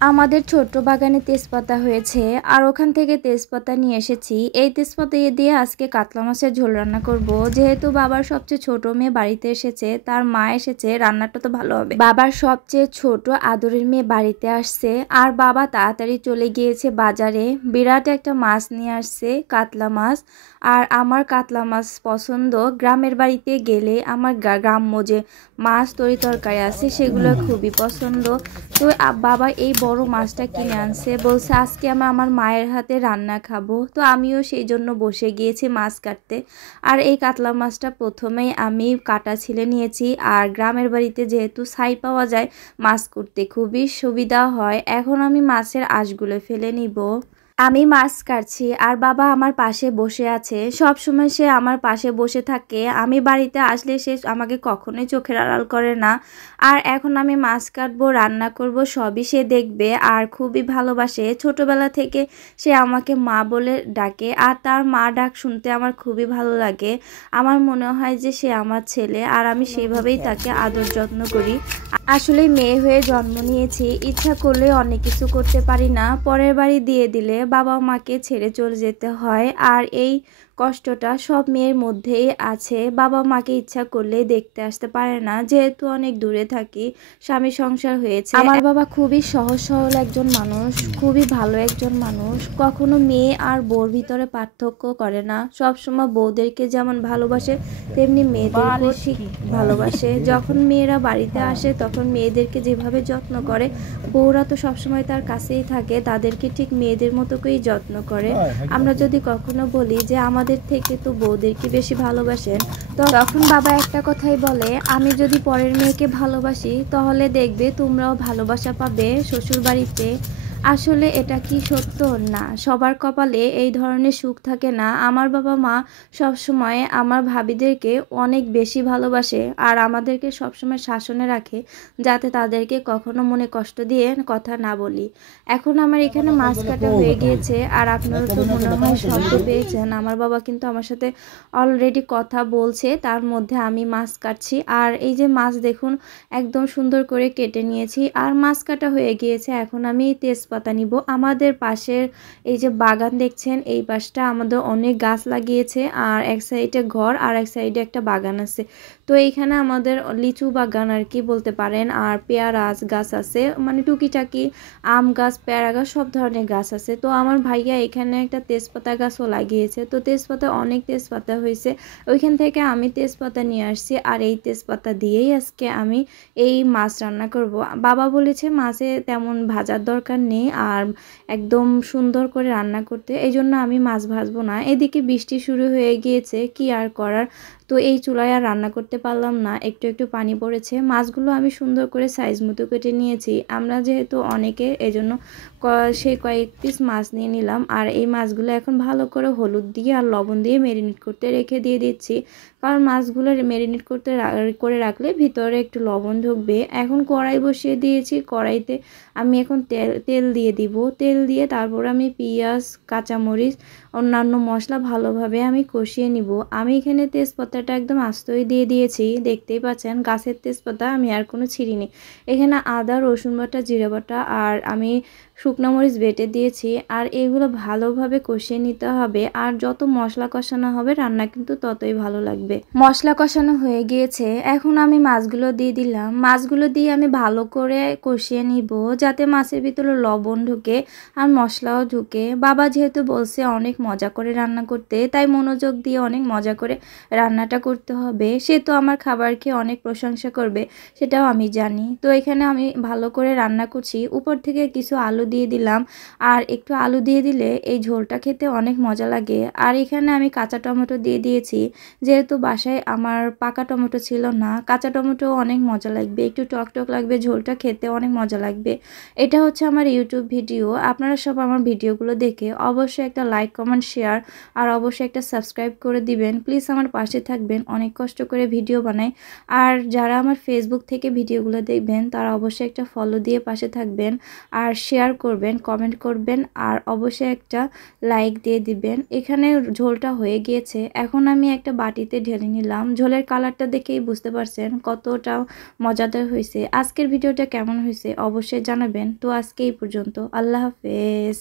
আমাদের ছোট্ট বাগানে তেজপাতা হয়েছে আর ওখান থেকে তেজপাতা নিয়ে এসেছি। এই তেজপাতা দিয়ে আজকে কাতলা মাছের ঝোল রান্না করব। যেহেতু বাবার সবচেয়ে ছোট মেয়ে বাড়িতে এসেছে, তার মা এসেছে, রান্নাটা তো ভালো হবে। বাবার সবচেয়ে ছোট আদরের মেয়ে বাড়িতে আসছে আর বাবা তাড়াতাড়ি চলে গিয়েছে বাজারে। বিরাট একটা মাছ নিয়ে আসছে, কাতলা মাছ। আর আমার কাতলা মাছ পছন্দ। গ্রামের বাড়িতে গেলে আমার গ্রাম্য যে মাছ তরকারি আছে সেগুলো খুবই পছন্দ। তো বাবা এই বড় মাছটা কিনে আনছে, বলছে আজকে আমার মায়ের হাতে রান্না খাবো। তো আমিও সেই জন্য বসে গিয়েছি মাছ কাটতে। আর এই কাতলা মাছটা প্রথমেই আমি কাটা ছিলে নিয়েছি। আর গ্রামের বাড়িতে যেহেতু ছাই পাওয়া যায়, মাছ করতে খুবই সুবিধা হয়। এখন আমি মাছের আঁশগুলো ফেলে নিব। আমি মাছ কাটছি আর বাবা আমার পাশে বসে আছে। সব সময় সে আমার পাশে বসে থাকে। আমি বাড়িতে আসলে সে আমাকে কখনোই চোখের আড়াল করে না। আর এখন আমি মাছ কাটবো, রান্না করব, সবই সে দেখবে আর খুবই ভালোবাসে। ছোটবেলা থেকে সে আমাকে মা বলে ডাকে আর তার মা ডাক শুনতে আমার খুবই ভালো লাগে। আমার মনে হয় যে সে আমার ছেলে আর আমি সেভাবেই তাকে আদর যত্ন করি। আসলে মেয়ে হয়ে জন্ম নিয়েছি, ইচ্ছা করলে অনেক কিছু করতে পারি না। পরের বাড়ি দিয়ে দিলে বাবা মাকে ছেড়ে চলে যেতে হয়। আর এই কষ্টটা সব মেয়ের মধ্যেই আছে। বাবা মাকে ইচ্ছা করলে দেখতে আসতে পারে না, যেহেতু অনেক দূরে থাকি, স্বামী সংসার হয়েছে। আমার বাবা খুবই সহজ সরল একজন মানুষ, খুবই ভালো একজন মানুষ। কখনো মেয়ে আর বউর ভিতরে পার্থক্য করে না। সবসময় বউদেরকে যেমন ভালোবাসে তেমনি মেয়েদেরকেও ঠিক ভালোবাসে। যখন মেয়েরা বাড়িতে আসে তখন মেয়েদেরকে যেভাবে যত্ন করে, বউরা তো সবসময় তার কাছেই থাকে, তাদেরকে ঠিক মেয়েদের মতো করেই যত্ন করে। আমরা যদি কখনো বলি যে আমাদের থেকে তো বউদেরকে বেশি ভালোবাসেন, তো তখন বাবা একটা কথাই বলে, আমি যদি পরের মেয়েকে ভালোবাসি তাহলে দেখবে তোমরাও ভালোবাসা পাবে শ্বশুর বাড়িতে। আসলে এটা কি সত্য? না, সবার কপালে এই ধরনের সুখ থাকে না। আমার বাবা মা সবসময় আমার ভাবিদেরকে অনেক বেশি ভালোবাসে আর আমাদেরকে সবসময় শাসনে রাখে, যাতে তাদেরকে কখনো মনে কষ্ট দিয়ে কথা না বলি। এখন আমার এখানে মাছ কাটা হয়ে গিয়েছে আর আপনারা তো মনে হয় শব্দ পেয়েছেন। আমার বাবা কিন্তু আমার সাথে অলরেডি কথা বলছে, তার মধ্যে আমি মাছ কাটছি। আর এই যে মাছ দেখুন, একদম সুন্দর করে কেটে নিয়েছি আর মাছ কাটা হয়ে গিয়েছে। এখন আমি তেজপাতা নিব। আমাদের পাশের এই যে বাগান দেখছেন, এই পাশটা আমাদের অনেক গাছ লাগিয়েছে আর এক সাইডে ঘর আর এক সাইডে একটা বাগান আছে। তো এইখানে আমাদের লিচু বাগান আর কি বলতে পারেন, আর পেয়ারা গাছ আছে, মানে টুকিটাকি আম গাছ, পেয়ারা গাছ, সব ধরনের গাছ আছে। তো আমার ভাইয়া এখানে একটা তেজপাতা গাছও লাগিয়েছে। তো তেজপাতা অনেক তেজপাতা হয়েছে, ওইখান থেকে আমি তেজপাতা নিয়ে আসছি আর এই তেজপাতা দিয়েই আজকে আমি এই মাছ রান্না করব। বাবা বলেছে মাছে তেমন ভাজার দরকার নেই আর একদম সুন্দর করে রান্না করতে, এই জন্য আমি মাছ ভাজবো না। এদিকে বৃষ্টি শুরু হয়ে গিয়েছে, কি আর করার। তো এই চুলায় আর রান্না করতে পারলাম না, একটু একটু পানি পড়েছে। মাছগুলো আমি সুন্দর করে সাইজ মতো কেটে নিয়েছি। আমরা যেহেতু অনেকে, এজন্য সেই কয়েক পিস মাছ নিয়ে নিলাম। আর এই মাছগুলো এখন ভালো করে হলুদ দিয়ে আর লবণ দিয়ে ম্যারিনেট করতে রেখে দিয়ে দিচ্ছি, কারণ মাছগুলো ম্যারিনেট করে রাখলে ভিতরে একটু লবণ ঢুকবে। এখন কড়াই বসিয়ে দিয়েছি, কড়াইতে আমি এখন তেল দিয়ে দিব। তেল দিয়ে তারপর আমি পেঁয়াজ, কাঁচামরিচ, অন্যান্য মশলা ভালোভাবে আমি কষিয়ে নিব। আমি এখানে তেজপাতাটা একদম আস্তই দিয়ে দিয়েছি, দেখতেই পাচ্ছেন, গাছের তেজপাতা, আমি আর কোনো ছিঁড়িনি। এখানে আদা, রসুন বাটা, জিরা বাটা আর আমি শুকনো মরিচ বেটে দিয়েছি। আর এগুলো ভালোভাবে কষিয়ে নিতে হবে। আর যত মশলা কষানো হবে রান্না কিন্তু ততই ভালো লাগবে। মশলা কষানো হয়ে গিয়েছে, এখন আমি মাছগুলো দিয়ে দিলাম। মাছগুলো দিয়ে আমি ভালো করে কষিয়ে নিব, যাতে মাছের ভিতরে লবণ ঢুকে আর মশলাও ঢুকে। বাবা যেহেতু বলছে অনেক মজা করে রান্না করতে, তাই মনোযোগ দিয়ে অনেক মজা করে রান্নাটা করতে হবে। সে তো আমার খাবার খেয়ে অনেক প্রশংসা করবে, সেটাও আমি জানি। তো এখানে আমি ভালো করে রান্না করছি, উপর থেকে কিছু আলু দিয়ে দিলাম। আর একটু আলু দিয়ে দিলে এই ঝোলটা খেতে অনেক মজা লাগে। আর এখানে আমি কাঁচা টমেটো দিয়ে দিয়েছি, যেহেতু বাসায় আমার পাকা টমেটো ছিল না। কাঁচা টমেটো অনেক মজা লাগবে, একটু টক টক লাগবে, ঝোলটা খেতে অনেক মজা লাগবে। এটা হচ্ছে আমার ইউটিউব ভিডিও। আপনারা সব আমার ভিডিওগুলো দেখে অবশ্যই একটা লাইক, কমেন্ট, শেয়ার আর অবশ্যই একটা সাবস্ক্রাইব করে দিবেন। প্লিজ আমার পাশে থাকবেন। থাকবেন। অনেক কষ্ট করে ভিডিও বানাই। আর যারা আমার ফেসবুক থেকে ভিডিওগুলো দেখবেন তারা অবশ্যই একটা ফলো দিয়ে পাশে থাকবেন, আর শেয়ার করবেন, কমেন্ট করবেন, আর অবশ্যই একটা লাইক দিয়ে দিবেন। এখানে ঝোলটা হয়ে গিয়েছে, এখন আমি একটা বাটিতে ঢেলে নিলাম। ঝোলের কালারটা দেখেই বুঝতে পারছেন কতটা মজাদার হয়েছে। আজকের ভিডিওটা কেমন হয়েছে অবশ্যই জানাবেন। তো আজকে এই পর্যন্ত, আল্লাহ হাফেজ।